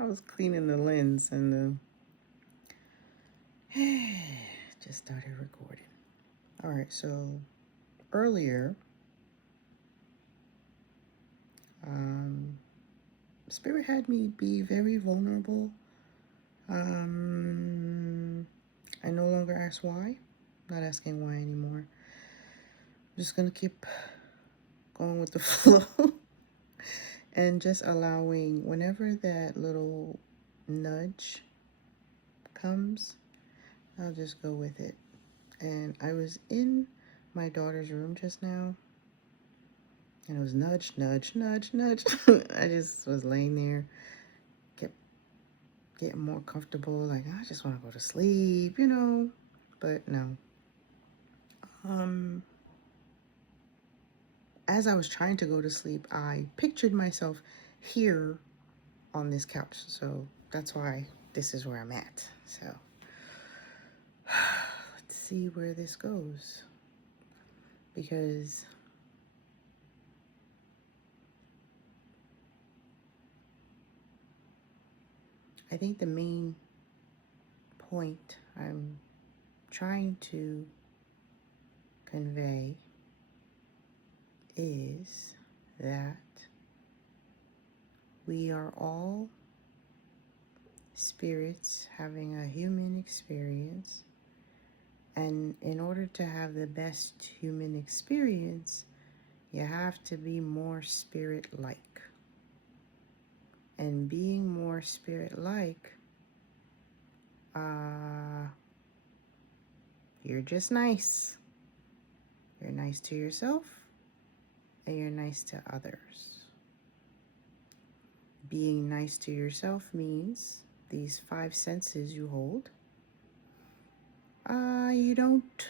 I was cleaning the lens and just started recording. All right, so earlier, Spirit had me be very vulnerable. I no longer ask why. Not asking why anymore. I'm just gonna keep going with the flow and just allowing whenever that little nudge comes, I'll just go with it. And I was in my daughter's room just now, and it was nudge, nudge, nudge, nudge. I just was laying there, kept getting more comfortable, like I just want to go to sleep, but no. As I was trying to go to sleep, I pictured myself here on this couch, so that's why this is where I'm at. So let's see where this goes, because I think the main point I'm trying to convey is that we are all spirits having a human experience, and in order to have the best human experience, you have to be more spirit-like. And being more spirit-like, you're just nice. You're nice to yourself, and you're nice to others. Being nice to yourself means these 5 senses you hold. You don't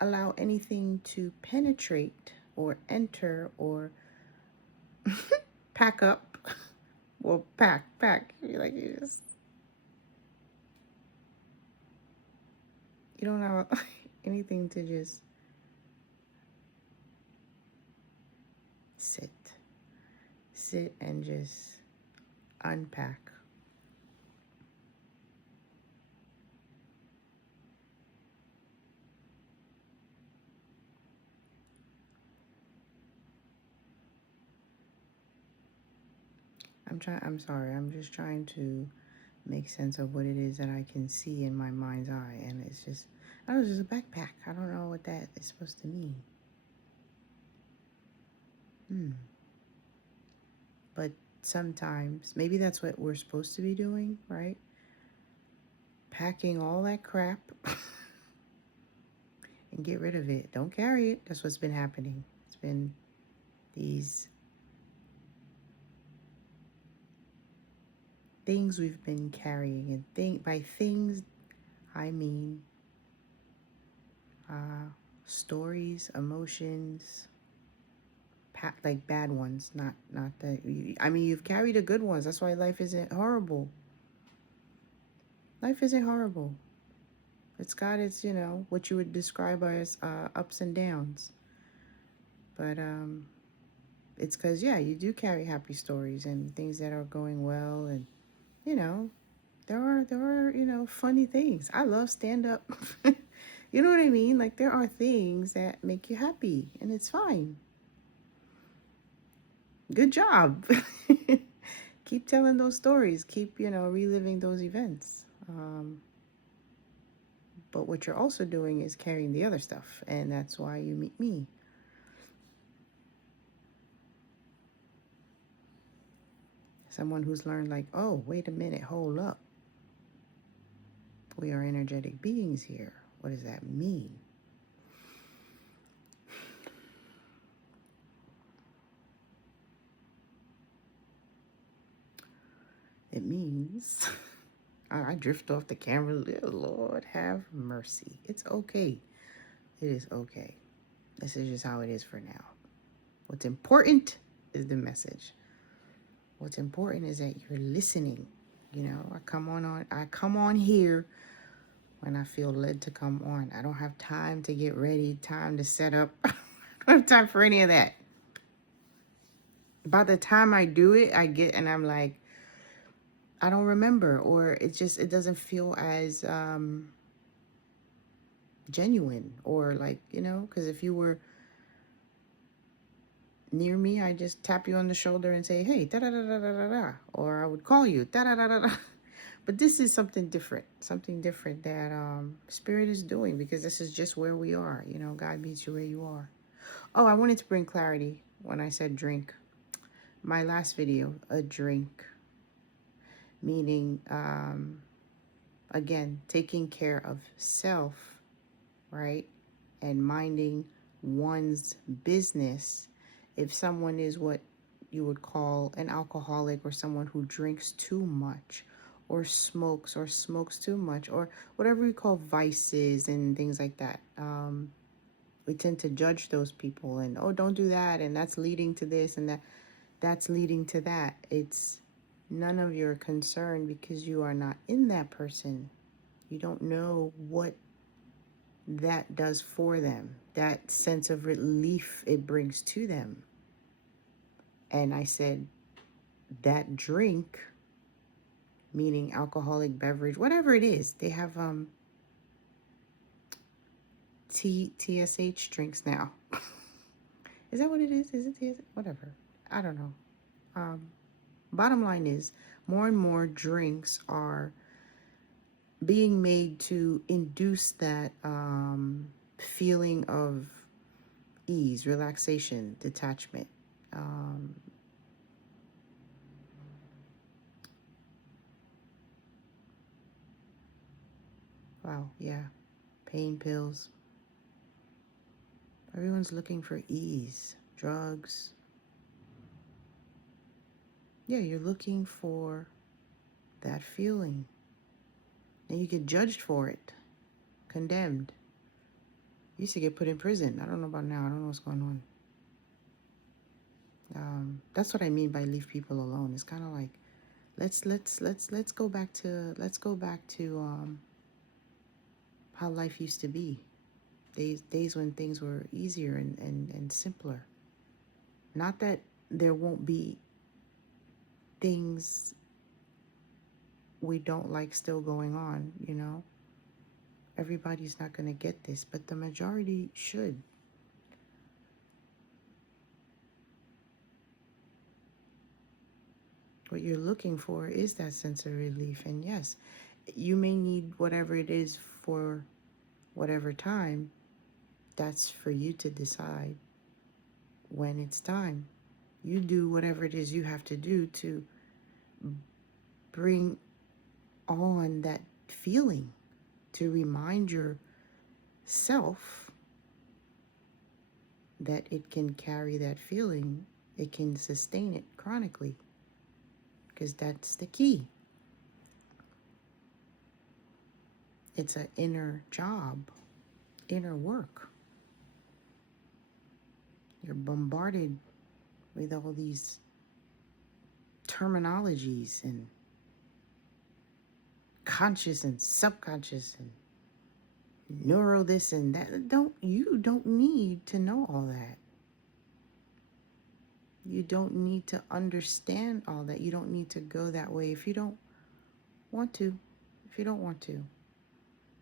allow anything to penetrate or enter or pack up. Well, pack. Like you don't allow anything to just sit and just unpack. I'm sorry, I'm just trying to make sense of what it is that I can see in my mind's eye, and it's just a backpack. I don't know what that is supposed to mean. But sometimes, maybe that's what we're supposed to be doing, right? Packing all that crap and get rid of it. Don't carry it. That's what's been happening. It's been these things we've been carrying, and by things I mean stories, emotions, like bad ones, not that. I mean, you've carried the good ones. That's why life isn't horrible. Life isn't horrible. It's got its, what you would describe as ups and downs. But it's because, yeah, you do carry happy stories and things that are going well, and there are funny things. I love stand up. You know what I mean? Like, there are things that make you happy, and it's fine. Good job. Keep telling those stories. Keep, reliving those events. But what you're also doing is carrying the other stuff, and that's why you meet me. Someone who's learned, like, oh, wait a minute, hold up. We are energetic beings here. What does that mean? It means I drift off the camera. Lord have mercy. It's okay. It is okay. This is just how it is for now. What's important is the message. What's important is that you're listening. I come on here when I feel led to come on. I don't have time to get ready, time to set up. I don't have time for any of that. by the time I do it, and I'm like, I don't remember, or it doesn't feel as genuine, or like, because if you were near me, I just tap you on the shoulder and say, hey, da da da da da da da, or I would call you, da da da da da. But this is something different that Spirit is doing, because this is just where we are. God meets you where you are. Oh, I wanted to bring clarity when I said drink. My last video, a drink, meaning, again, taking care of self, right? And minding one's business. If someone is what you would call an alcoholic, or someone who drinks too much, or smokes too much, or whatever we call vices and things like that, we tend to judge those people and, oh, don't do that, and that's leading to this, and that's leading to that. It's none of your concern, because you are not in that person. You don't know what that does for them, that sense of relief it brings to them. And I said that drink, meaning alcoholic beverage, whatever it is, they have TSH drinks now. Is that what it is? Is it TSH? Whatever. I don't know. Bottom line is, more and more drinks are being made to induce that feeling of ease, relaxation, detachment. Wow, yeah. Pain pills. Everyone's looking for ease. Drugs. Yeah, you're looking for that feeling. And you get judged for it. Condemned. You used to get put in prison. I don't know about now. I don't know what's going on. That's what I mean by leave people alone. It's kind of like, let's go back to how life used to be. Days when things were easier and simpler. Not that there won't be things we don't like still going on, Everybody's not going to get this, but the majority should. What you're looking for is that sense of relief. And yes, you may need whatever it is for whatever time. That's for you to decide when it's time. You do whatever it is you have to do to bring on that feeling, to remind yourself that it can carry that feeling, it can sustain it chronically, because that's the key. It's an inner job, inner work. You're bombarded with all these terminologies and conscious and subconscious and neuro this and that. You don't need to know all that. You don't need to understand all that. You don't need to go that way if you don't want to. If you don't want to.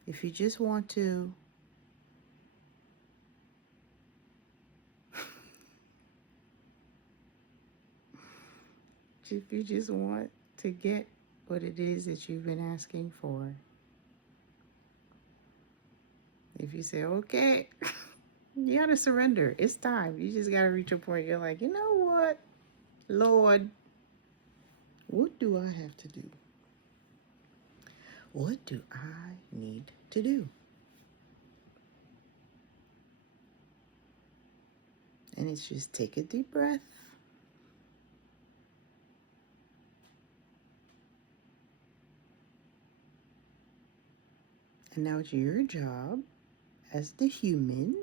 If you just want to if you just want to get what it is that you've been asking for. If you say, okay, you gotta surrender. It's time. You just gotta reach a point. You're like, you know what, Lord, what do I have to do? What do I need to do? And it's just take a deep breath. And now it's your job as the human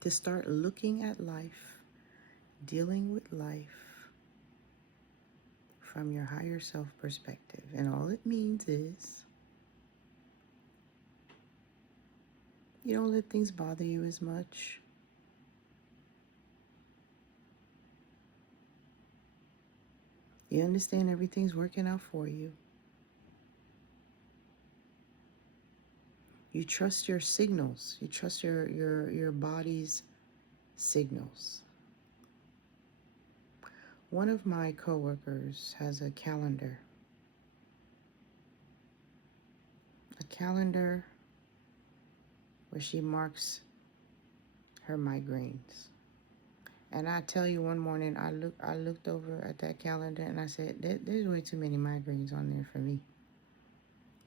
to start looking at life, dealing with life from your higher self perspective. And all it means is you don't let things bother you as much. You understand everything's working out for you. You trust your signals. You trust your body's signals. One of my coworkers has a calendar. A calendar where she marks her migraines. And I tell you, one morning I looked over at that calendar and I said, there's way too many migraines on there for me.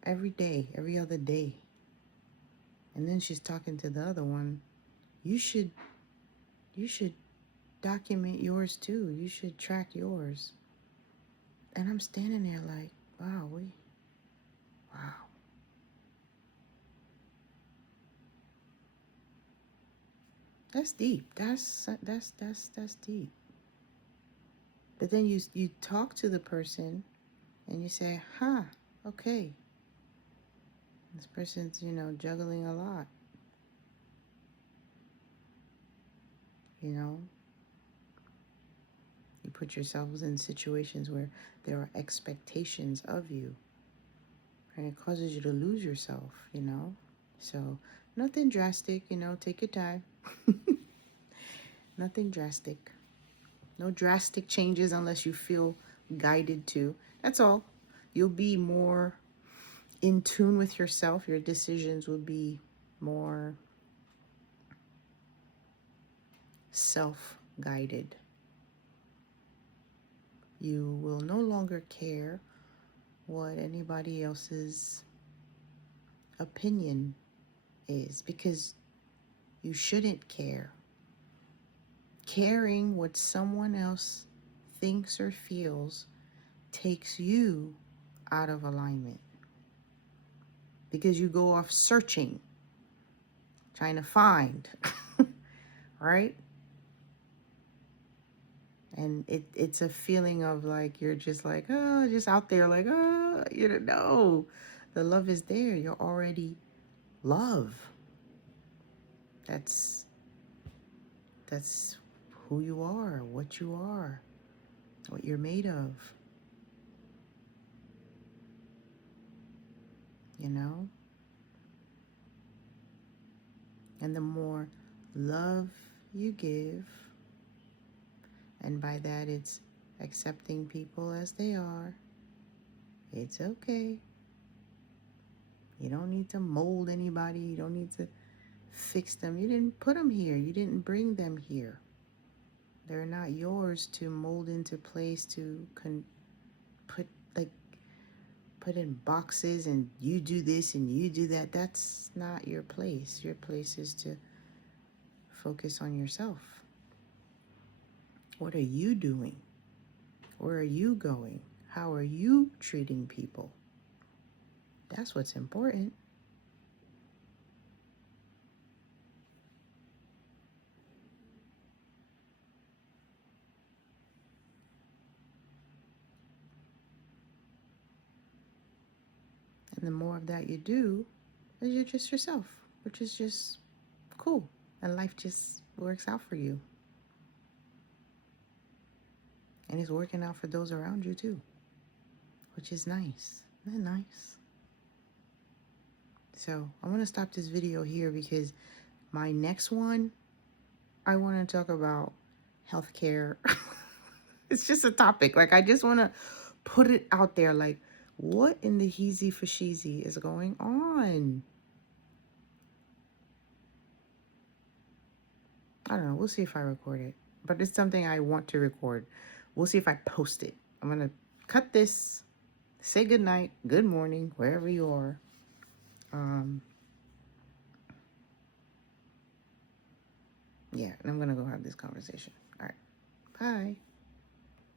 Every day, every other day. And then she's talking to the other one. You should document yours too. You should track yours. And I'm standing there like, wow. That's deep. That's deep. But then you talk to the person and you say, okay. This person's, juggling a lot. You put yourselves in situations where there are expectations of you. And it causes you to lose yourself, So nothing drastic, take your time. Nothing drastic. No drastic changes unless you feel guided to. That's all. You'll be more in tune with yourself. Your decisions will be more self-guided. You will no longer care what anybody else's opinion is, because you shouldn't care. Caring what someone else thinks or feels takes you out of alignment, because you go off searching, trying to find, right? And it's a feeling of like, you're just like, just out there like, you don't know. The love is there. You're already love. That's who you are, what you're made of. And the more love you give, and by that it's accepting people as they are, it's okay. You don't need to mold anybody. You don't need to fix them. You didn't put them here. You didn't bring them here. They're not yours to mold into place, to put in boxes and you do this and you do that. That's not your place. Your place is to focus on yourself. What are you doing? Where are you going? How are you treating people? That's what's important. And the more of that you do, you're just yourself, which is just cool. And life just works out for you. And it's working out for those around you too, which is nice. Isn't that nice? So I'm going to stop this video here, because my next one, I want to talk about healthcare. It's just a topic. Like, I just want to put it out there. Like, what in the heezy fasheezy is going on? I don't know. We'll see if I record it. But it's something I want to record. We'll see if I post it. I'm going to cut this, say good night, good morning, wherever you are. Yeah, and I'm going to go have this conversation. All right. Bye.